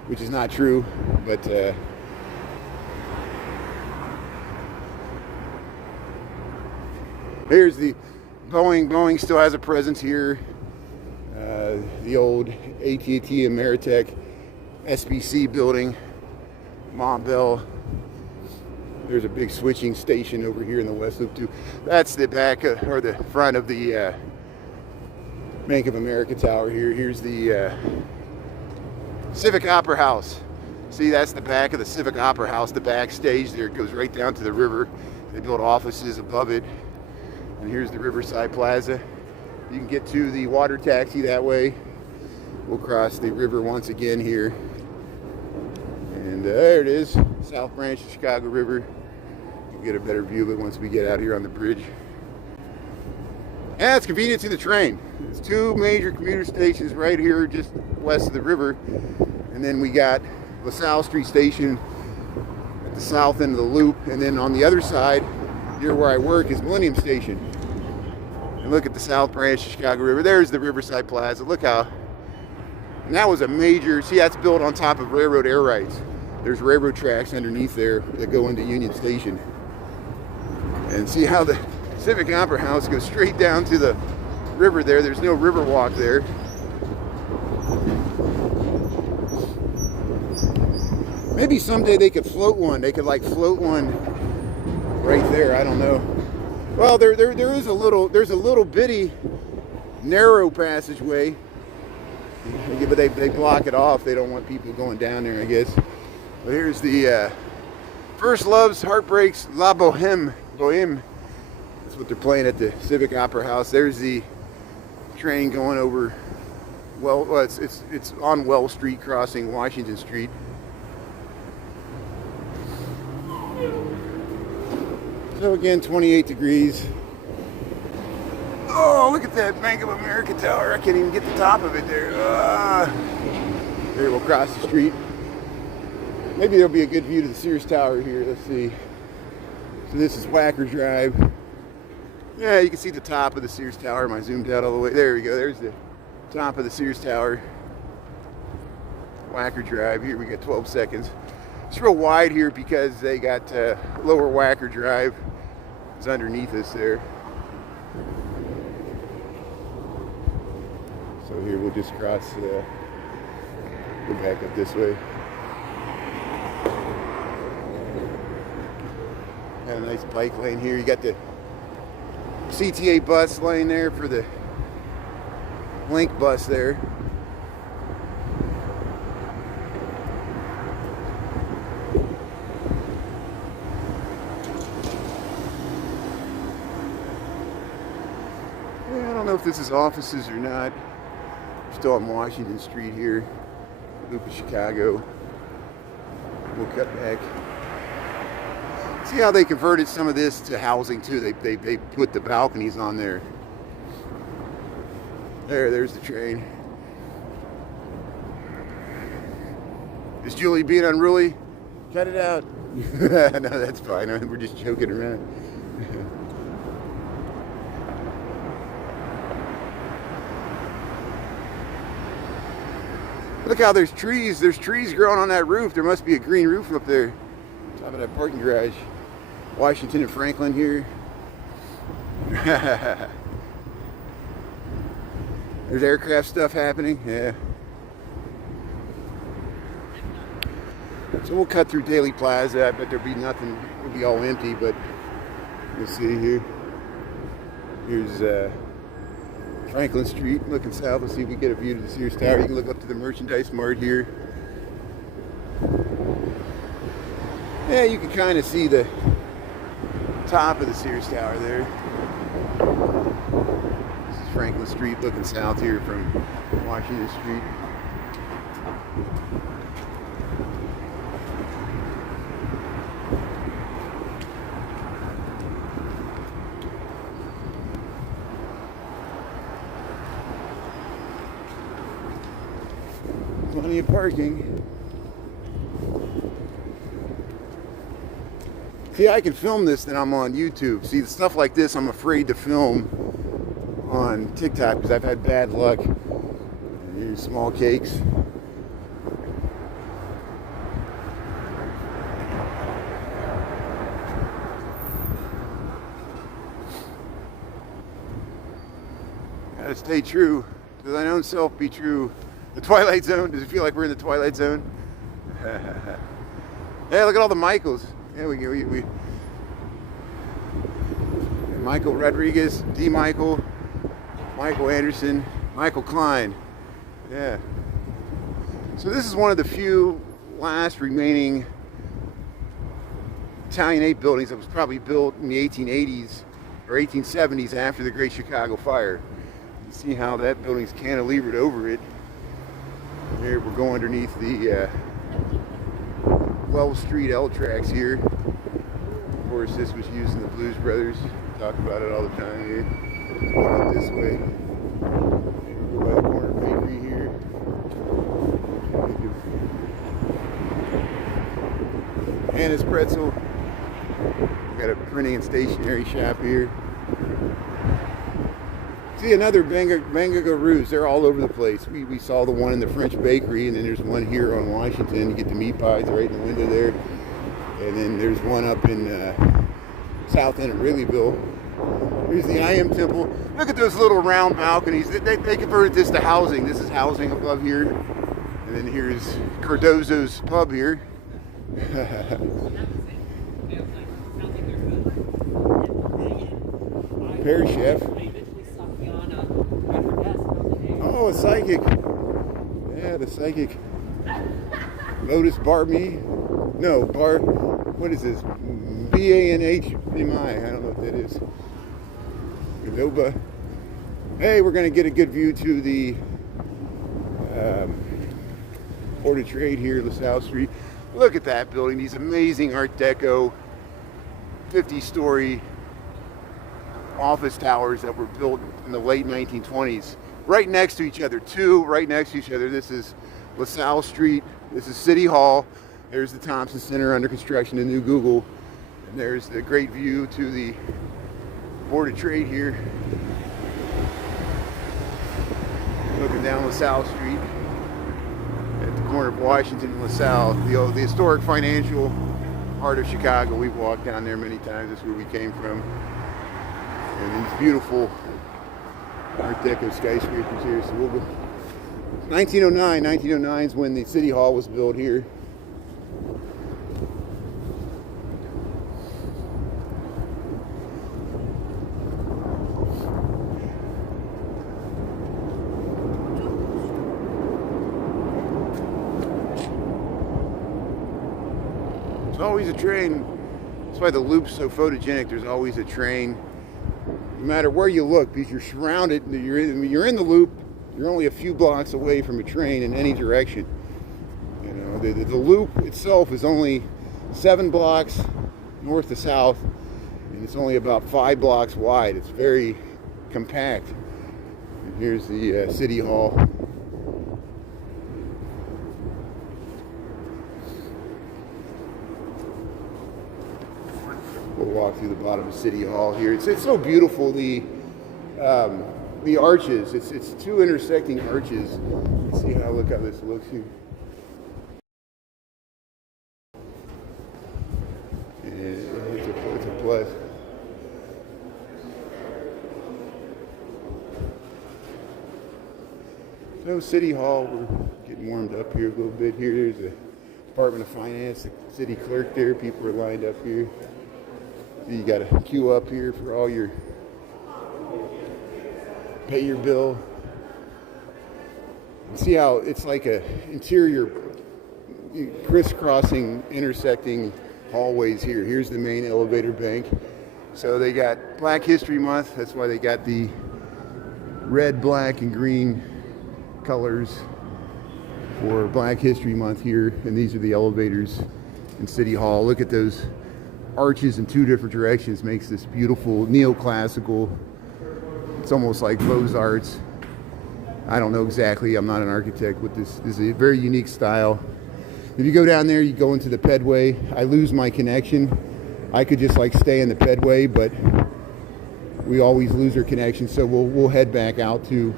which is not true. But here's the Boeing. Boeing still has a presence here. The old AT&T Ameritech SBC building, Montbell. There's a big switching station over here in the West Loop too. That's the back or the front of the Bank of America Tower here. Here's the Civic Opera House. See, that's the back of the Civic Opera House, the backstage there. It goes right down to the river. They built offices above it. And here's the Riverside Plaza. You can get to the water taxi that way. We'll cross the river once again here. And there it is, South Branch of Chicago River. We'll get a better view of it once we get out here on the bridge. And it's convenient to the train. There's two major commuter stations right here just west of the river. And then we got LaSalle Street Station at the south end of the loop. And then on the other side, near where I work, is Millennium Station. And look at the South Branch of Chicago River. There's the Riverside Plaza. Look how, and that was a major, see, that's built on top of railroad air rights. There's railroad tracks underneath there that go into Union Station. And see how Civic Opera House goes straight down to the river there. There's no Riverwalk there. Maybe someday they could float one. They could like float one right there. I don't know. Well, there's a little bitty narrow passageway, but they block it off. They don't want people going down there, I guess. But here's the First Loves, Heartbreaks, La Boheme. That's what they're playing at the Civic Opera House. There's the train going over. Well, it's on Well Street, crossing Washington Street. So again, 28 degrees. Oh, look at that Bank of America tower. I can't even get the top of it there. There, we'll cross the street. Maybe there'll be a good view to the Sears Tower here. Let's see. So this is Wacker Drive. Yeah, you can see the top of the Sears Tower. Am I zoomed out all the way? There we go. There's the top of the Sears Tower. Wacker Drive. Here we got 12 seconds. It's real wide here because they got lower Wacker Drive. It's underneath us there. So here we'll just cross, go back up this way. Got a nice bike lane here. You got the CTA bus lane there for the Link bus there. Yeah, I don't know if this is offices or not. Still on Washington Street here, loop of Chicago. We'll cut back. See how they converted some of this to housing too. They put the balconies on there. There's the train. Is Julie being unruly? Cut it out. No, that's fine. We're just joking around. Look how there's trees. There's trees growing on that roof. There must be a green roof up there. Top of that parking garage. Washington and Franklin here. There's aircraft stuff happening. Yeah. So we'll cut through Daily Plaza. I bet there'll be nothing. It'll be all empty, but you'll see here. Here's Franklin Street, looking south. Let's see if we get a view to the Sears Tower. You can look up to the Merchandise Mart here. Yeah, you can kind of see the top of the Sears Tower there. This is Franklin Street, looking south here from Washington Street. Plenty of parking. See, I can film this, then I'm on YouTube. See, stuff like this I'm afraid to film on TikTok because I've had bad luck. Here's small cakes. Gotta stay true to thine own self, be true. The Twilight Zone. Does it feel like we're in the Twilight Zone? Yeah, look at all the Michaels. Yeah, we Michael Rodriguez, D. Michael, Michael Anderson, Michael Klein. Yeah. So this is one of the few last remaining Italian 8 buildings that was probably built in the 1880s or 1870s after the Great Chicago Fire. You see how that building's cantilevered over it. Here we're going underneath the Wells Street L tracks here. Of course, this was used in the Blues Brothers. Talk about it all the time here. Going up this way. Go by the corner bakery here. Hannah's Pretzel. We got a printing and stationery shop here. See, another Bangaroos. They're all over the place. We saw the one in the French bakery, and then there's one here on Washington. You get the meat pies right in the window there. And then there's one up in South End of Wrigleyville. Here's the I Am Temple. Look at those little round balconies. They converted this to housing. This is housing above here. And then here's Cardozo's pub here. Pear Chef. Oh, a psychic. Yeah, the psychic. Lotus Barmy. No, what is this? B-A-N-H-M-I. I don't know what that is. Nova. Hey, we're going to get a good view to the Board of Trade here, LaSalle Street. Look at that building. These amazing Art Deco 50-story office towers that were built in the late 1920s. Right next to each other. Two right next to each other. This is LaSalle Street. This is City Hall. There's the Thompson Center under construction, the new Google. And there's the great view to the Board of Trade here. Looking down LaSalle Street at the corner of Washington and LaSalle. The historic financial heart of Chicago. We've walked down there many times. That's where we came from. And these beautiful Art Deco skyscrapers here. So we'll go. 1909 is when the City Hall was built here. There's always a train. That's why the loop's so photogenic. There's always a train. No matter where you look, because you're surrounded, you're in the loop. You're only a few blocks away from a train in any direction. You know, the loop itself is only 7 blocks north to south, and it's only about 5 blocks wide. It's very compact. And here's the City Hall. We'll walk through the bottom of City Hall here. It's so beautiful. The arches. It's 2 intersecting arches. See look how this looks here. It's a plus. So City Hall, we're getting warmed up here a little bit here. There's the Department of Finance, the city clerk there. People are lined up here. So you got to queue up here for all your pay your bill. See how it's like a interior crisscrossing, intersecting hallways here. Here's the main elevator bank. So they got Black History Month. That's why they got the red, black, and green colors for Black History Month here. And these are the elevators in City Hall. Look at those arches in 2 different directions. Makes this beautiful neoclassical. It's almost like Beaux-Arts. I don't know exactly. I'm not an architect, but this is a very unique style. If you go down there, you go into the pedway. I lose my connection. I could just like stay in the pedway, but we always lose our connection. So we'll head back out to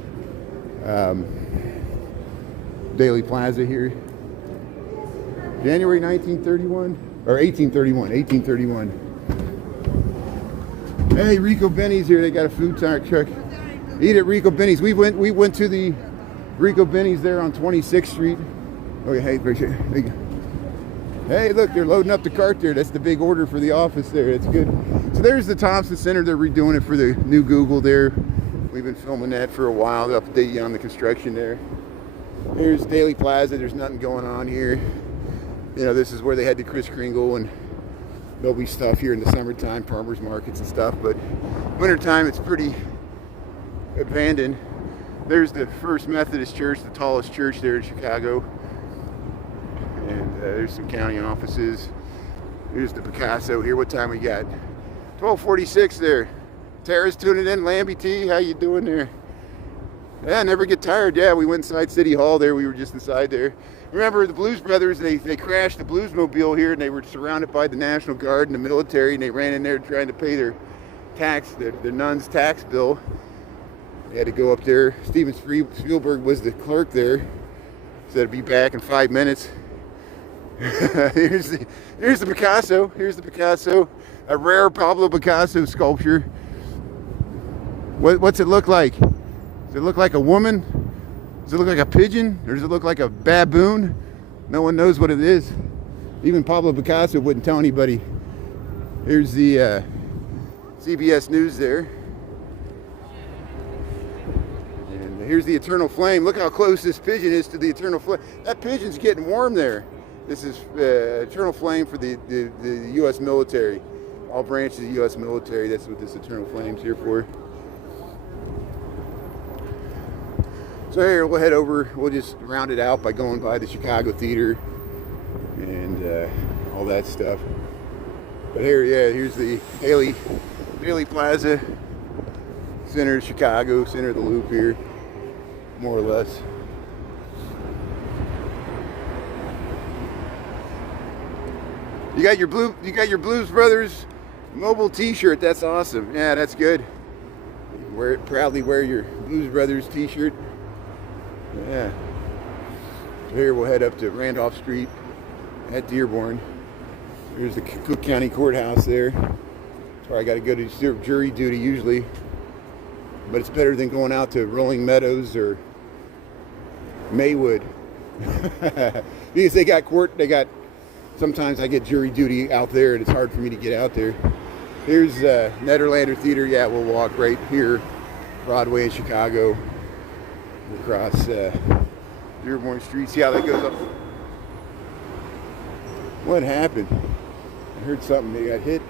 Daily Plaza here. January 1931 or 1831. Hey, Rico Benny's here. They got a food truck. Eat at Rico Benny's. We went to the Rico Benny's there on 26th Street. Okay, hey, appreciate it. Hey, look, they're loading up the cart there. That's the big order for the office there. That's good. So there's the Thompson Center. They're redoing it for the new Google there. We've been filming that for a while to update you on the construction there. Here's Daily Plaza. There's nothing going on here. You know, this is where they had the Kris Kringle, and there'll be stuff here in the summertime, farmers markets and stuff, but wintertime it's pretty abandoned. There's the First Methodist Church, the tallest church there in Chicago. And there's some county offices. Here's the Picasso here. What time we got? 12:46 there. Tara's tuning in. Lambie T, how you doing there? Yeah, never get tired. Yeah, we went inside City Hall there. We were just inside there. Remember the Blues Brothers, they crashed the Bluesmobile here, and they were surrounded by the National Guard and the military, and they ran in there trying to pay their tax, their nuns' tax bill. They had to go up there. Steven Spielberg was the clerk there. Said he'd be back in 5 minutes. Here's the Picasso. Here's the Picasso, a rare Pablo Picasso sculpture. What's it look like? Does it look like a woman? Does it look like a pigeon? Or does it look like a baboon? No one knows what it is. Even Pablo Picasso wouldn't tell anybody. Here's the CBS News there. And here's the eternal flame. Look how close this pigeon is to the eternal flame. That pigeon's getting warm there. This is eternal flame for the U.S. military. All branches of the U.S. military. That's what this eternal flame's here for. So here, we'll head over. We'll just round it out by going by the Chicago Theater and all that stuff. But here, yeah, here's the Daily Plaza, center of Chicago, center of the loop here, more or less. You got your Blues Brothers mobile T-shirt. That's awesome. Yeah, that's good. Proudly wear your Blues Brothers T-shirt. Yeah. So here we'll head up to Randolph Street at Dearborn. There's the Cook County Courthouse there. That's where I got to go to serve jury duty usually. But it's better than going out to Rolling Meadows or Maywood. Because they got sometimes I get jury duty out there and it's hard for me to get out there. Here's Nederlander Theater. Yeah, we'll walk right here, Broadway in Chicago. We'll cross Dearborn Street. See how that goes up? What happened? I heard something. They got hit.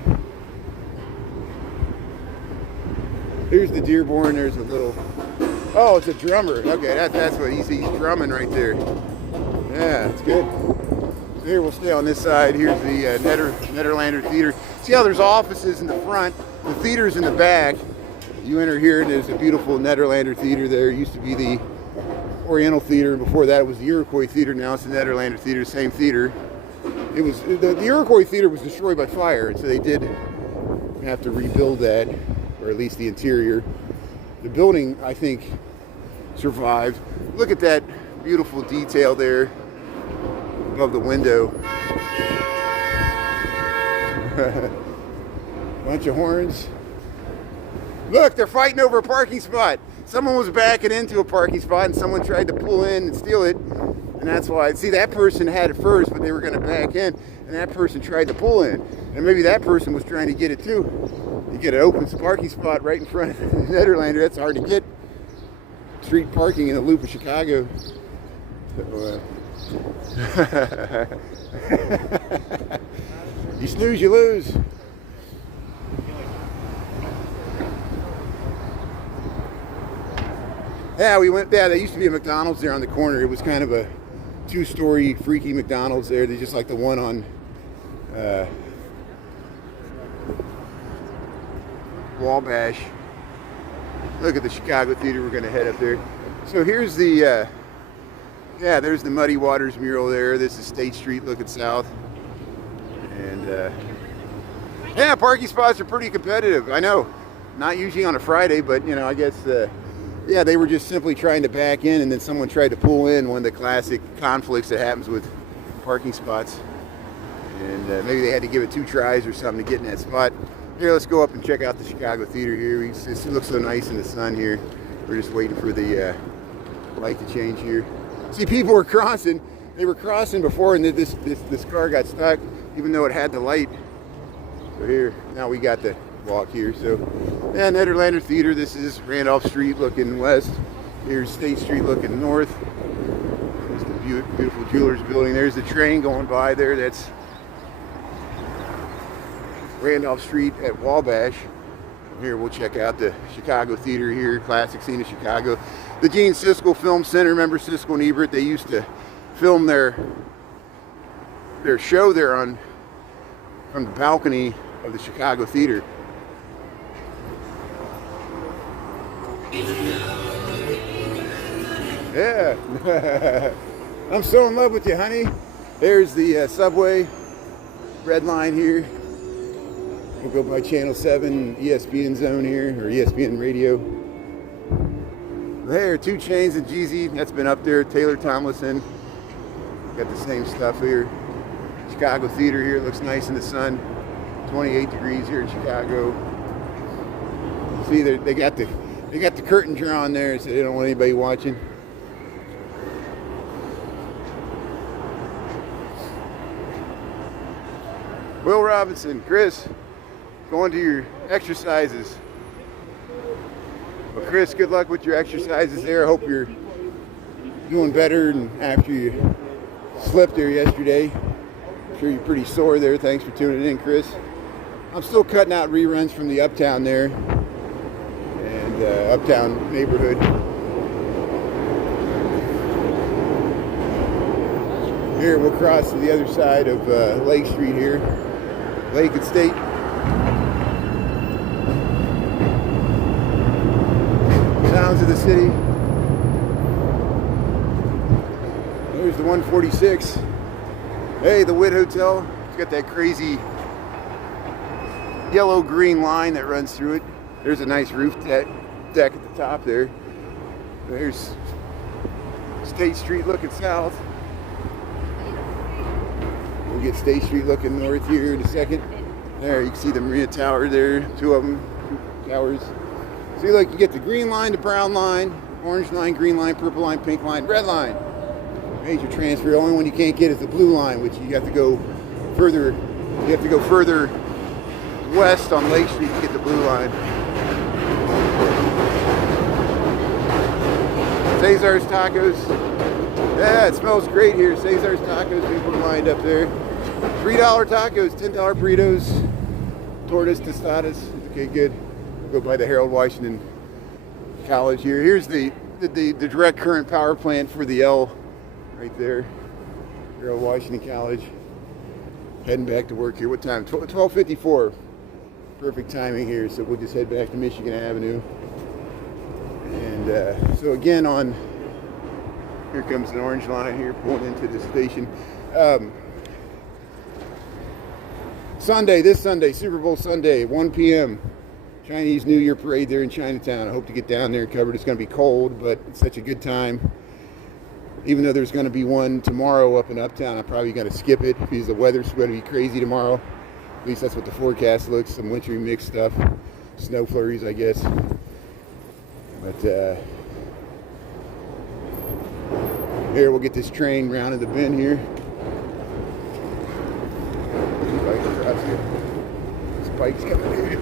Here's the Dearborn. There's a little... Oh, it's a drummer. Okay, that's what he's drumming right there. Yeah, it's good. So here we'll stay on this side. Here's the Nederlander Theater. See how there's offices in the front. The theater's in the back. You enter here and there's a beautiful Nederlander Theater there. It used to be the Oriental Theater, and before that it was the Iroquois Theater. Now it's the Nederlander Theater, same theater. It was the Iroquois Theater was destroyed by fire, and so they did have to rebuild that, or at least the interior. The building, I think, survived. Look at that beautiful detail there above the window. Bunch of horns. Look, they're fighting over a parking spot. Someone was backing into a parking spot and someone tried to pull in and steal it. And that's why, see, that person had it first, but they were going to back in. And that person tried to pull in. And maybe that person was trying to get it too. You get an open parking spot right in front of the Nederlander. That's hard to get. Street parking in the loop of Chicago. So, you snooze, you lose. Yeah, we went. Yeah, there used to be a McDonald's there on the corner. It was kind of a two-story freaky McDonald's there. They're just like the one on Wabash. Look at the Chicago Theater. We're going to head up there. So here's the yeah, there's the Muddy Waters mural there. This is State Street looking south. And yeah, parking spots are pretty competitive. I know, not usually on a Friday, but you know, I guess yeah, they were just simply trying to back in, and then someone tried to pull in. One of the classic conflicts that happens with parking spots. And maybe they had to give it 2 tries or something to get in that spot. Here, let's go up and check out the Chicago Theater here. It looks so nice in the sun here. We're just waiting for the light to change here. See, people were crossing. They were crossing before, and this car got stuck, even though it had the light. So here, now we got the walk here. So, yeah, Nederlander Theater. This is Randolph Street looking west. Here's State Street looking north. There's the beautiful Jewelers Building. There's the train going by there. That's Randolph Street at Wabash. Here we'll check out the Chicago Theater here, classic scene of Chicago. The Gene Siskel Film Center. Remember Siskel and Ebert? They used to film their show there from the balcony of the Chicago Theater. Yeah. I'm so in love with you, honey. There's the subway, red line here. We'll go by Channel 7, ESPN Zone here, or ESPN Radio. There, 2 Chainz and Jeezy. That's been up there. Taylor Tomlinson. Got the same stuff here. Chicago Theater here. Looks nice in the sun. 28 degrees here in Chicago. See, they got They got the curtain drawn there, so they don't want anybody watching. Will Robinson, Chris, going to your exercises. Well, Chris, good luck with your exercises there. I hope you're doing better than after you slept there yesterday. I'm sure you're pretty sore there. Thanks for tuning in, Chris. I'm still cutting out reruns from the Uptown there and Uptown neighborhood. Here, we'll cross to the other side of Lake Street here. Lake and State. Sounds of the city. There's the 146. Hey, the Witt Hotel. It's got that crazy yellow-green line that runs through it. There's a nice roof deck at the top there. There's State Street looking south. We'll get State Street looking north here in a second. There, you can see the Marina Tower there, two of them, two towers. See, look, you get the green line, the brown line, orange line, green line, purple line, pink line, red line. Major transfer. The only one you can't get is the blue line, which you have to go further. You have to go further west on Lake Street to get the blue line. Cesar's Tacos. Yeah, it smells great here. Cesar's Tacos, people are lined up there. $3 tacos, $10 burritos, tortas, tostadas. Okay, good. We'll go by the Harold Washington College here. Here's the direct current power plant for the L right there. Harold Washington College. Heading back to work here. What time? 12:54. Perfect timing here. So we'll just head back to Michigan Avenue. And so again here comes an orange line here pulling into the station. This Sunday, Super Bowl Sunday, 1 p.m. Chinese New Year parade there in Chinatown. I hope to get down there and cover it. It's going to be cold, but it's such a good time. Even though there's going to be one tomorrow up in Uptown, I'm probably going to skip it because the weather's going to be crazy tomorrow. At least that's what the forecast looks. Some wintry mixed stuff. Snow flurries, I guess. But here, we'll get this train round in the bend here. Spikes coming here.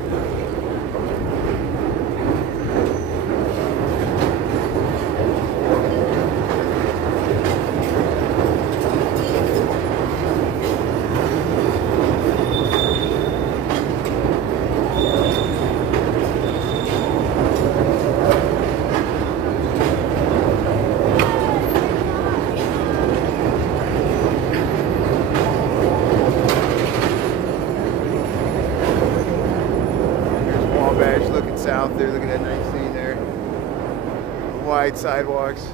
South there, look at that nice scene there. Wide sidewalks.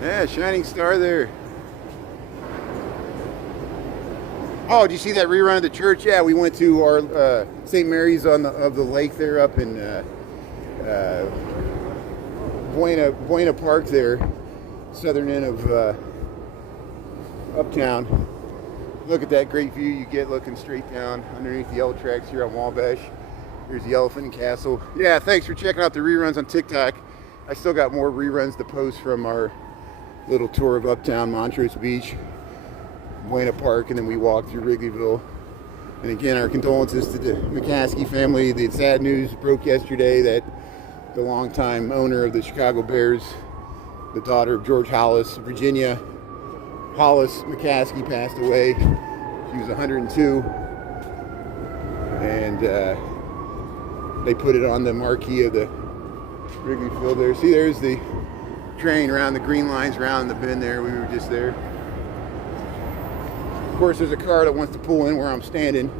Yeah, shining star there. Oh, did you see that rerun of the church? Yeah, we went to our St. Mary's of the lake there up in Buena Park there, southern end of Uptown. Look at that great view you get looking straight down underneath the L tracks here on Wabash. Here's the Elephant Castle. Yeah, thanks for checking out the reruns on TikTok. I still got more reruns to post from our little tour of Uptown, Montrose Beach, Buena Park, and then we walked through Wrigleyville. And again, our condolences to the McCaskey family. The sad news broke yesterday that the longtime owner of the Chicago Bears, the daughter of George Hollis, Virginia Hollis McCaskey, passed away. She was 102. And they put it on the marquee of the Wrigley Field there. See, there's the train around the green lines around the bend there. We were just there. Of course, there's a car that wants to pull in where I'm standing.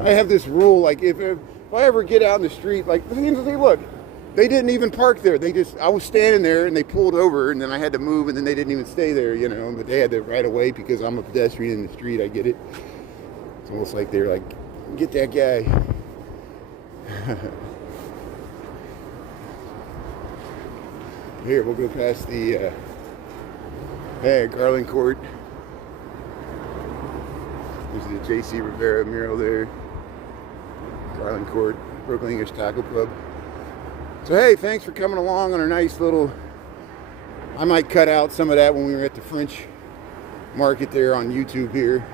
I have this rule, like if I ever get out in the street, like, look, they didn't even park there. I was standing there and they pulled over and then I had to move and then they didn't even stay there, you know, but they had to right away because I'm a pedestrian in the street. I get it. It's almost like they're like, get that guy. Here, we'll go past the Garland Court. There's the J.C. Rivera mural there. Garland Court. Brooklyn English Taco Club. So hey, thanks for coming along on our nice little, I might cut out some of that when we were at the French market there on YouTube here.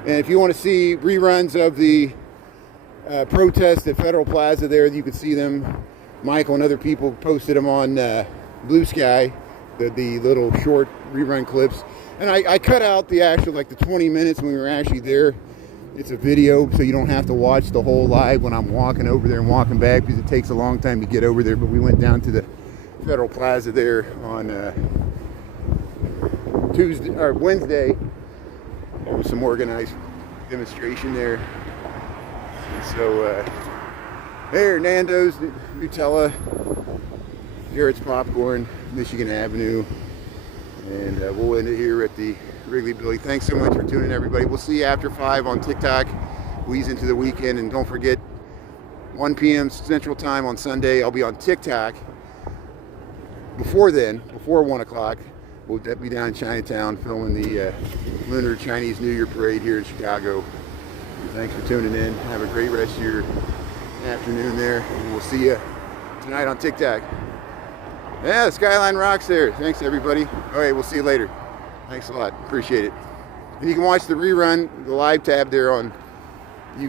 And if you want to see reruns of the protests at Federal Plaza there, you can see them. Michael and other people posted them on Blue Sky, the little short rerun clips. And I cut out the actual, like the 20 minutes when we were actually there. It's a video, so you don't have to watch the whole live when I'm walking over there and walking back, because it takes a long time to get over there. But we went down to the Federal Plaza there on Tuesday or Wednesday. There was some organized demonstration there. And so there, Nando's, Nutella, Garrett's Popcorn, Michigan Avenue, and we'll end it here at the Wrigley Billy. Thanks so much for tuning in, everybody. We'll see you after 5 on TikTok. We'll ease into the weekend, and don't forget, 1 p.m. Central Time on Sunday, I'll be on TikTok. Before then, before 1 o'clock, we'll be down in Chinatown filming the Lunar Chinese New Year Parade here in Chicago. Thanks for tuning in. Have a great rest of your afternoon there, and we'll see you tonight on TikTok. Yeah, the skyline rocks there. Thanks, everybody. All right, we'll see you later. Thanks a lot. Appreciate it. And you can watch the rerun, the live tab there on